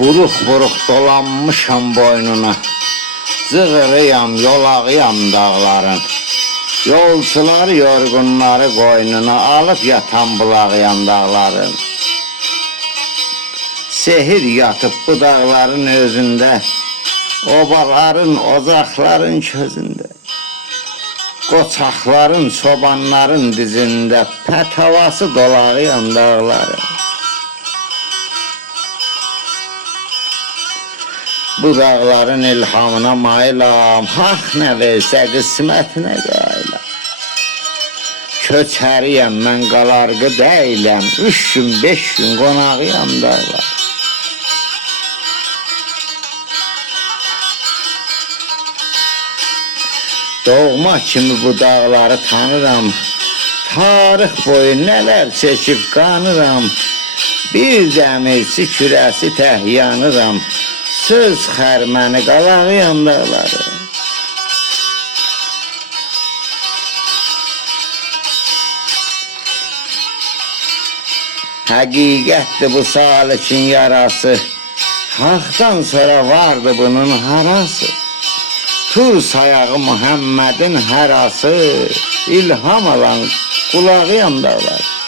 Buruq-buruq dolanmışam boynuna, zığırıyam, yolağıyam dağların. Yolçular yorğunları qoynuna, alıb yatan bulağıyam dağların. Sehir yatıb bu dağların özündə, obaların, ocaqların közündə. Qoçaqların, çobanların dizində, pətavası dolağıyam dağların. Bu dağların ilhamına mailam, haq nə versə qismətinə qaylam. Köçəriyəm, mən qalarqı deyiləm, 3 gün, 5 gün qonağıyam dağlar. Doğma kimi bu dağları tanıram, tarix boyu nələr çəkib qanıram. Bir dəmirçi kürəsi təh yanıram, söz xərməni qalağıyam dağları. Həqiqətdir bu salikin yarası, haqdan sonra vardı bunun harası. Tur sayağı Muhammedin hərası, ilham alan qulağıyam dağlar.